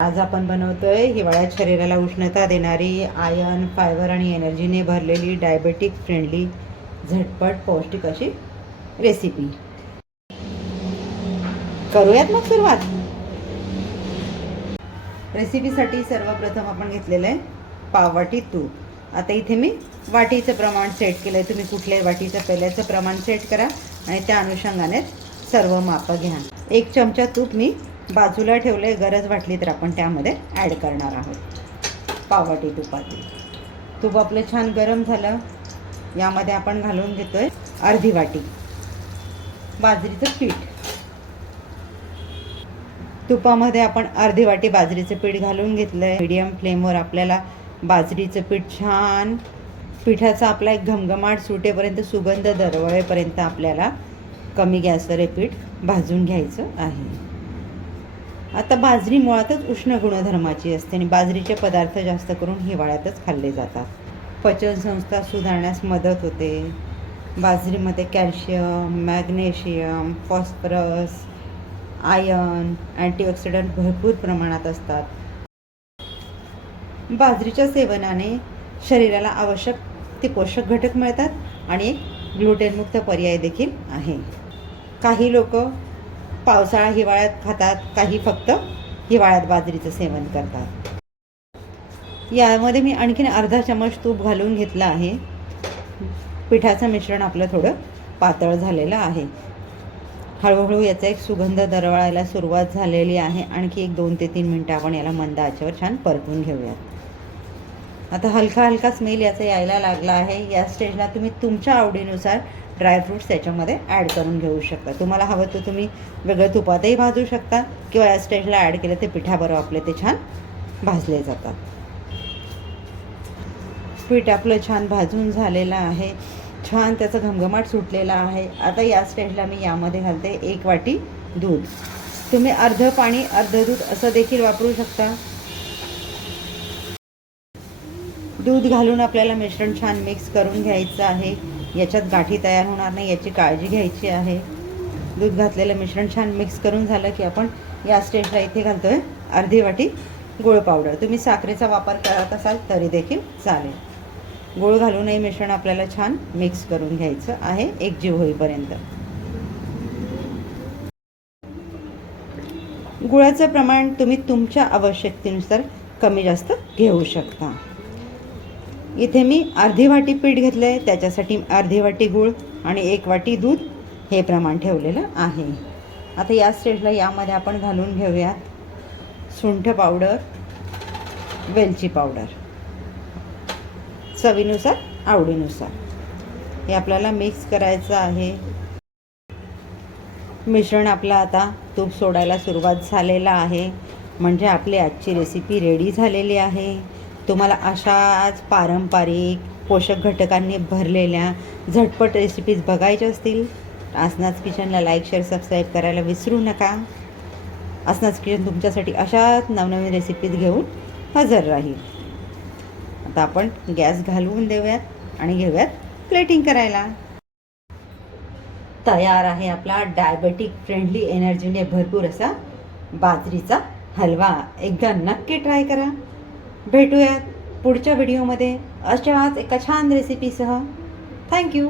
आज आपण बनवतोय हिवाळ्यात शरीराला उष्णता देणारी आयर्न, फायबर आणि एनर्जीने भरलेली डायबेटिक फ्रेंडली झटपट पौष्टिक अशी रेसिपी. करूयात मग सुरुवात. रेसिपीसाठी सर्वप्रथम आपण घेतलेलं आहे पाववाटी तूप. आता इथे मी वाटीचं प्रमाण सेट केलं आहे. तुम्ही कुठल्याही वाटीचं पेल्याचं प्रमाण सेट करा आणि त्या अनुषंगाने सर्व मापं घ्या. 1 चमचा तूप मी बाजूला ठेवले, गरज वाटली तर आपण त्यामध्ये ॲड करणार आहोत. पाववाटी तुपातील तूप आपलं छान गरम झालं. यामध्ये आपण घालून घेतोय अर्धी वाटी बाजरीचं पीठ. तुपामध्ये आपण अर्धी वाटी बाजरीचं पीठ घालून घेतलंय. मीडियम फ्लेमवर आपल्याला बाजरीचं पीठ छान पिठाचा आपला एक घमघमाट सुटेपर्यंत, सुगंध दरवळेपर्यंत आपल्याला कमी गॅसवर हे पीठ भाजून घ्यायचं आहे. आता बाजरी मुळातच उष्ण गुणधर्माची असते आणि बाजरीचे पदार्थ जास्त करून हिवाळ्यातच खाल्ले जातात. पचनसंस्था सुधारण्यास मदत होते. बाजरीमध्ये calcium, magnesium, phosphorus, iron, antioxidant भरपूर प्रमाणात असतात. बाजरीच्या सेवनाने शरीराला आवश्यक ते पोषक घटक मिळतात आणि एक ग्लुटेनमुक्त पर्याय देखील आहे. काही लोक पावसाळा हिवाळ्यात खातात, काही फक्त हिवाळ्यात बाजरीचं सेवन करतात. यामध्ये मी आणखीन अर्धा चमच तूप घालून घेतलं आहे. पिठाचं मिश्रण आपलं थोडं पातळ झालेलं आहे. हळूहळू याचा एक सुगंध दरवळायला सुरुवात झालेली आहे. आणखी 1 2 ते 3 मिनटं आपण याला मंद आचेवर छान परतून घेऊयात. आता हलका हलका स्मेल याचा यायला लागला आहे. या स्टेजला तुम्ही तुमच्या आवडीनुसार ड्रायफ्रूट्स त्याच्यामध्ये ॲड करून घेऊ शकता. तुम्हाला हवं तर तुम्ही वेगळं तुपातही भाजू शकता किंवा या स्टेजला ॲड केलं ते पिठाबरोबर आपले ते छान भाजले जातात. पीठ आपलं छान भाजून झालेलं आहे. छान त्याचा घमघमाट सुटलेला आहे. आता या स्टेजला मी यामध्ये घालते 1 वाटी दूध. तुम्ही अर्धं पाणी अर्धं दूध असं देखील वापरू शकता. दूध घालून आपल्याला मिश्रण छान मिक्स करून घ्यायचं आहे. याच्यात गाठी तयार होणार नाही याची काळजी घ्यायची आहे. दूध घातलेलं मिश्रण छान मिक्स करून झालं की आपण या स्टेजला इथे घालतोय अर्धी वाटी गूळ पावडर. तुम्ही साखरेचा वापर करत असाल तरी देखील चालेल. गूळ घालूनही मिश्रण आपल्याला छान मिक्स करून घ्यायचं आहे एकजीव होईपर्यंत. गुळाचं प्रमाण तुम्ही तुमच्या आवश्यकतेनुसार कमी जास्त घेऊ शकता. इथे मी अर्धी वाटी पीठ घेतलं आहे, त्याच्यासाठी अर्धी वाटी गूळ आणि 1 वाटी दूध हे प्रमाण ठेवलेलं आहे. आता या स्टेजला यामध्ये आपण घालून घेऊयात सुंठ पावडर, वेलची पावडर, चवीनुसार आवडीनुसार. हे आपल्याला मिक्स करायचं आहे. मिश्रण आपलं आता तूप सोडायला सुरुवात झालेलं आहे. म्हणजे आपली आजची रेसिपी रेडी झालेली आहे. तुम्हाला अशाच पारंपरिक पोषक घटकांनी भरलेल्या झटपट रेसिपीज बघायच्या असतील आसनाज किचनला लाईक, शेअर, सबस्क्राईब करायला विसरू नका. आसनाज किचन तुमच्यासाठी अशाच नवनवीन रेसिपीज घेऊन हजर राहील. आता आपण गॅस घालवून देऊयात आणि घेऊयात प्लेटिंग करायला. तयार आहे आपला डायबेटिक फ्रेंडली एनर्जीने भरपूर असा बाजरीचा हलवा. एकदा नक्की ट्राय करा. भेटूयात पुढच्या व्हिडिओमध्ये अशाच एका छान रेसिपीसह. थँक्यू.